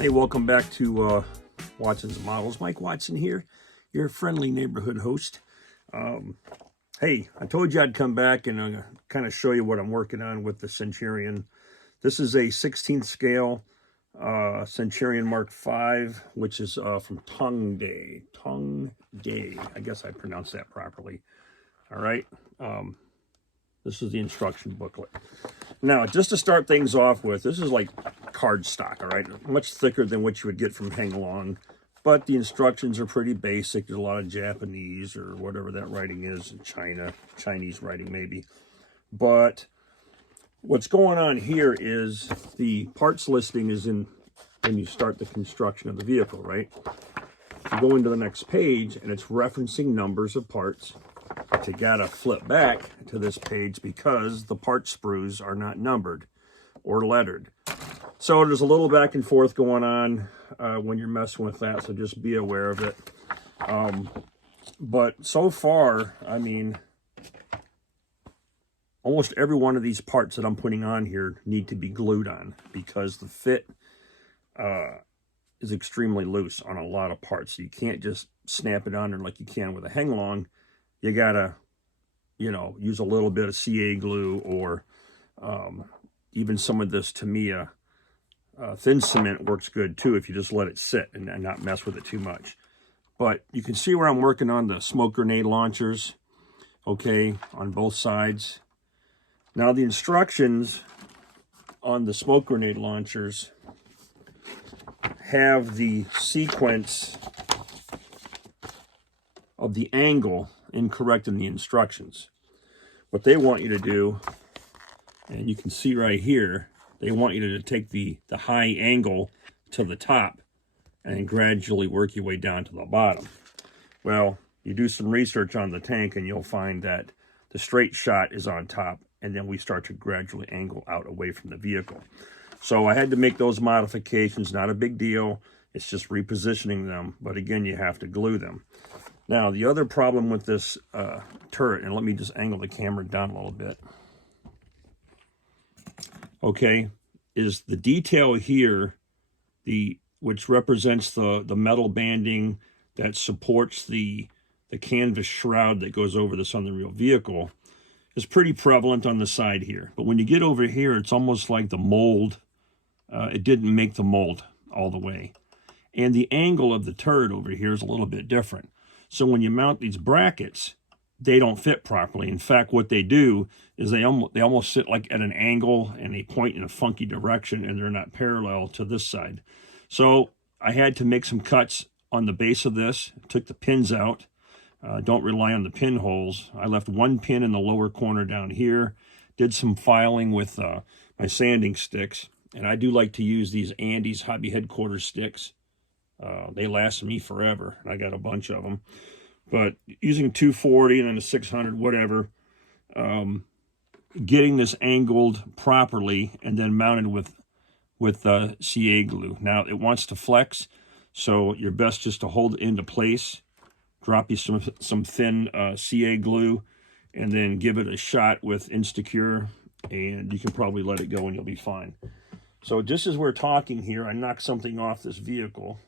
Hey, welcome back to Watson's Models. Mike Watson here, your friendly neighborhood host. Hey, I told you I'd come back and kind of show you what I'm working on with the Centurion. This is a 16th scale Centurion MK.5, which is from Tongde. Tongde. I guess I pronounced that properly. All right. This is the instruction booklet. Now, just to start things off with, this is like cardstock, all right? Much thicker than what you would get from Hang Along, but the instructions are pretty basic. There's a lot of Japanese or whatever that writing is, in Chinese writing maybe. But what's going on here is the parts listing is in when you start the construction of the vehicle, right? You go into the next page, and it's referencing numbers of parts. But you gotta flip back to this page because the part sprues are not numbered or lettered. So there's a little back and forth going on when you're messing with that, so just be aware of it. But so far, I mean, almost every one of these parts that I'm putting on here need to be glued on because the fit is extremely loose on a lot of parts. So you can't just snap it on there like you can with a hang-along. You gotta, use a little bit of CA glue or even some of this Tamiya thin cement works good too if you just let it sit and not mess with it too much. But you can see where I'm working on the smoke grenade launchers, okay, on both sides. Now the instructions on the smoke grenade launchers have the sequence of the angle incorrect in the instructions. What they want you to do, and you can see right here, they want you to take the high angle to the top and gradually work your way down to the bottom. Well, you do some research on the tank and you'll find that the straight shot is on top, and then we start to gradually angle out away from the vehicle. So I had to make those modifications. Not a big deal. It's just repositioning them. But again, you have to glue them. Now, the other problem with this turret, and let me just angle the camera down a little bit, okay, is the detail here, which represents the metal banding that supports the canvas shroud that goes over this on the real vehicle, is pretty prevalent on the side here. But when you get over here, it's almost like the mold, it didn't make the mold all the way. And the angle of the turret over here is a little bit different. So when you mount these brackets, they don't fit properly. In fact, what they do is they almost sit like at an angle and they point in a funky direction, and they're not parallel to this side. So I had to make some cuts on the base of this, took the pins out. Don't rely on the pinholes. I left one pin in the lower corner down here, did some filing with my sanding sticks, and I do like to use these Andes Hobby Headquarters sticks. They last me forever. I got a bunch of them. But using 240 and then a 600, whatever, getting this angled properly and then mounted with CA glue. Now, it wants to flex, so you're best just to hold it into place, drop you some thin CA glue, and then give it a shot with Instacure, and you can probably let it go and you'll be fine. So just as we're talking here, I knocked something off this vehicle,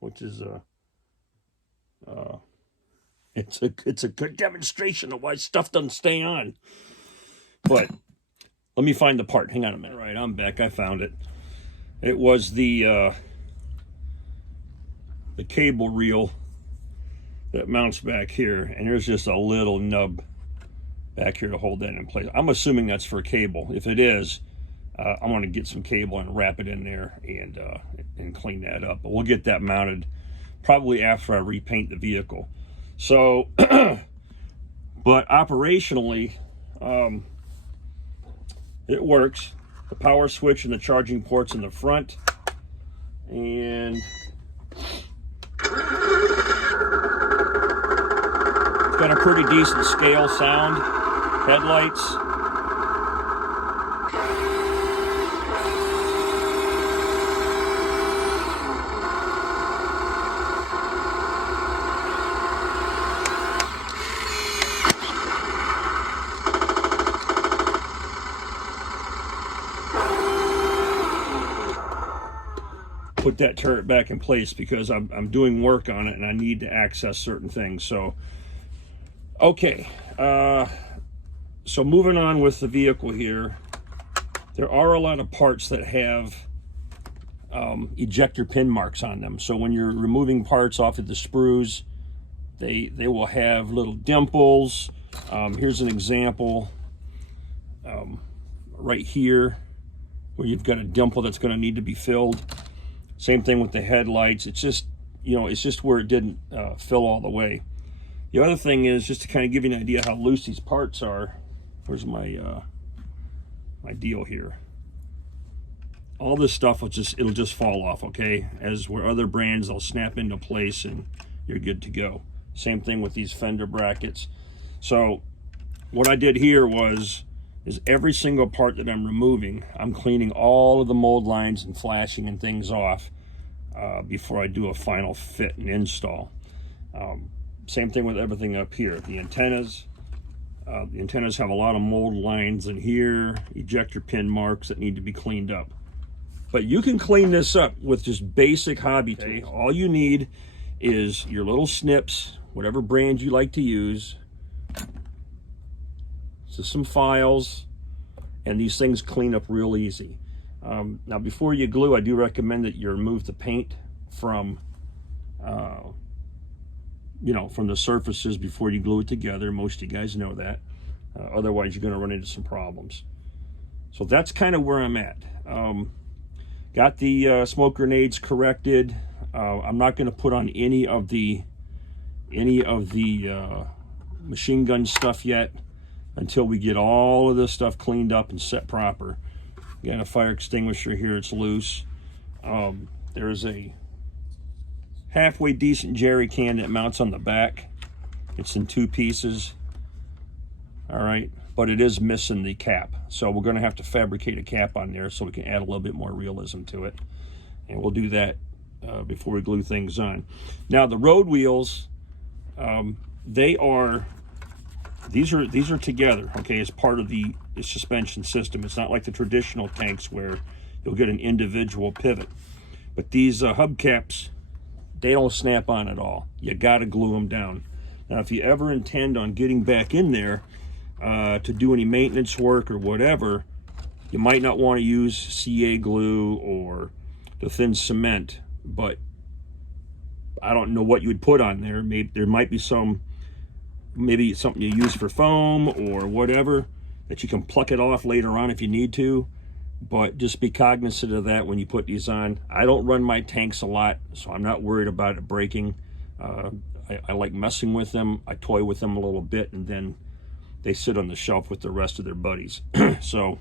which is it's a good demonstration of why stuff doesn't stay on. But let me find the part. Hang on a minute. All right, I'm back. I found it. It was the cable reel that mounts back here, and there's just a little nub back here to hold that in place. I'm assuming that's for cable. If it is, I'm going to get some cable and wrap it in there and clean that up. But we'll get that mounted probably after I repaint the vehicle. So, but operationally, it works. The power switch and the charging ports in the front, and it's got a pretty decent scale sound. Headlights. put that turret back in place because I'm doing work on it and I need to access certain things. So, okay. So moving on with the vehicle here, there are a lot of parts that have ejector pin marks on them. So when you're removing parts off of the sprues, they will have little dimples. Here's an example right here where you've got a dimple that's going to need to be filled. Same thing with the headlights. It's just, it's just where it didn't fill all the way. The other thing is, just to kind of give you an idea how loose these parts are, where's my my deal here? All this stuff it'll just fall off, okay? As where other brands, they'll snap into place and you're good to go. Same thing with these fender brackets. So what I did here is every single part that I'm removing, I'm cleaning all of the mold lines and flashing and things off before I do a final fit and install. Same thing with everything up here. The antennas have a lot of mold lines in here, ejector pin marks that need to be cleaned up. But you can clean this up with just basic hobby tools. All you need is your little snips, whatever brand you like to use, just some files, and these things clean up real easy. Now before you glue, I do recommend that you remove the paint from from the surfaces before you glue it together. Most of you guys know that. Otherwise you're going to run into some problems. So that's kind of where I'm at. Got the smoke grenades corrected. I'm not going to put on any of the machine gun stuff yet until we get all of this stuff cleaned up and set proper. Got a fire extinguisher here, it's loose. There's a halfway decent jerry can that mounts on the back. It's in 2 pieces. All right, but it is missing the cap. So we're gonna have to fabricate a cap on there so we can add a little bit more realism to it. And we'll do that before we glue things on. Now the road wheels, these are together, okay, as part of the suspension system. It's not like the traditional tanks where you'll get an individual pivot. But these hubcaps, they don't snap on at all. You gotta glue them down. Now, if you ever intend on getting back in there to do any maintenance work or whatever, you might not want to use CA glue or the thin cement, but I don't know what you would put on there. Maybe there might be maybe something you use for foam or whatever that you can pluck it off later on if you need to, but just be cognizant of that when you put these on. I don't run my tanks a lot, so I'm not worried about it breaking. I like messing with them. I toy with them a little bit, and then they sit on the shelf with the rest of their buddies. So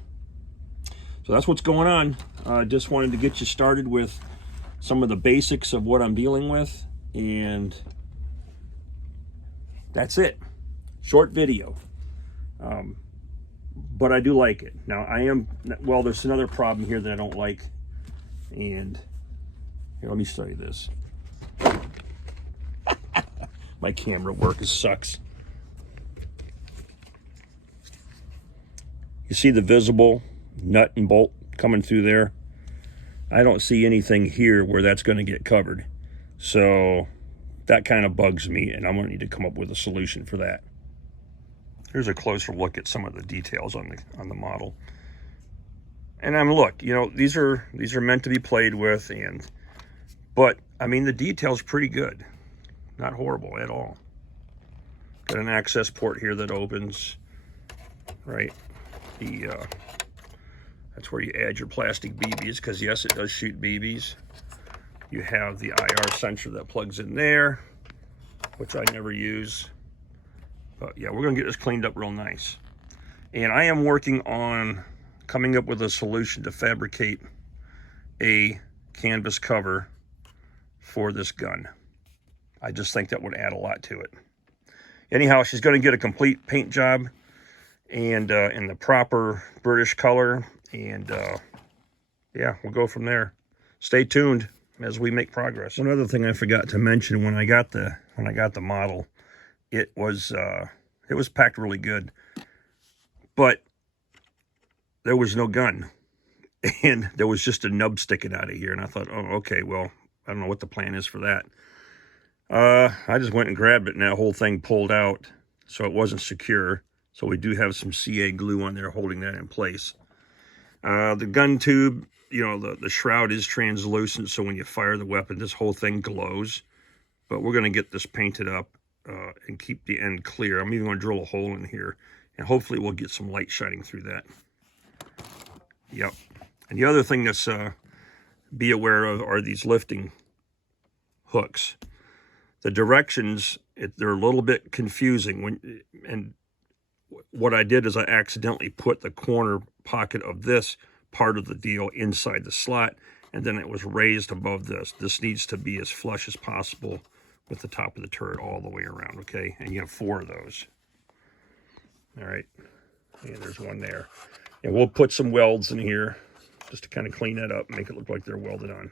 that's what's going on. Just wanted to get you started with some of the basics of what I'm dealing with, and that's it. Short video. But I do like it. Now well, there's another problem here that I don't like. And here, let me show you this. My camera work sucks. You see the visible nut and bolt coming through there? I don't see anything here where that's going to get covered. So that kind of bugs me, and I'm going to need to come up with a solution for that. Here's a closer look at some of the details on the model. And look, these are meant to be played with, but I mean the detail's pretty good. Not horrible at all. Got an access port here that opens, right? That's where you add your plastic BBs, because yes, it does shoot BBs. You have the IR sensor that plugs in there, which I never use. But yeah, we're gonna get this cleaned up real nice. And I am working on coming up with a solution to fabricate a canvas cover for this gun. I just think that would add a lot to it. Anyhow, she's gonna get a complete paint job and in the proper British color, and yeah, we'll go from there. Stay tuned as we make progress. One other thing I forgot to mention, when I got the model, it was packed really good, but there was no gun. and there was just a nub sticking out of here. And I thought, oh, okay, well, I don't know what the plan is for that. I just went and grabbed it, and that whole thing pulled out, so it wasn't secure. So we do have some CA glue on there holding that in place. The gun tube, you know, the shroud is translucent, so when you fire the weapon, this whole thing glows. But we're going to get this painted up and keep the end clear. I'm even going to drill a hole in here, and hopefully we'll get some light shining through that. Yep. And the other thing that's be aware of are these lifting hooks. The directions, they're a little bit confusing. And what I did is I accidentally put the corner pocket of this part of the deal inside the slot, and then it was raised above this. This needs to be as flush as possible with the top of the turret all the way around, okay? And you have 4 of those. All right, and there's one there. And we'll put some welds in here just to kind of clean that up and make it look like they're welded on.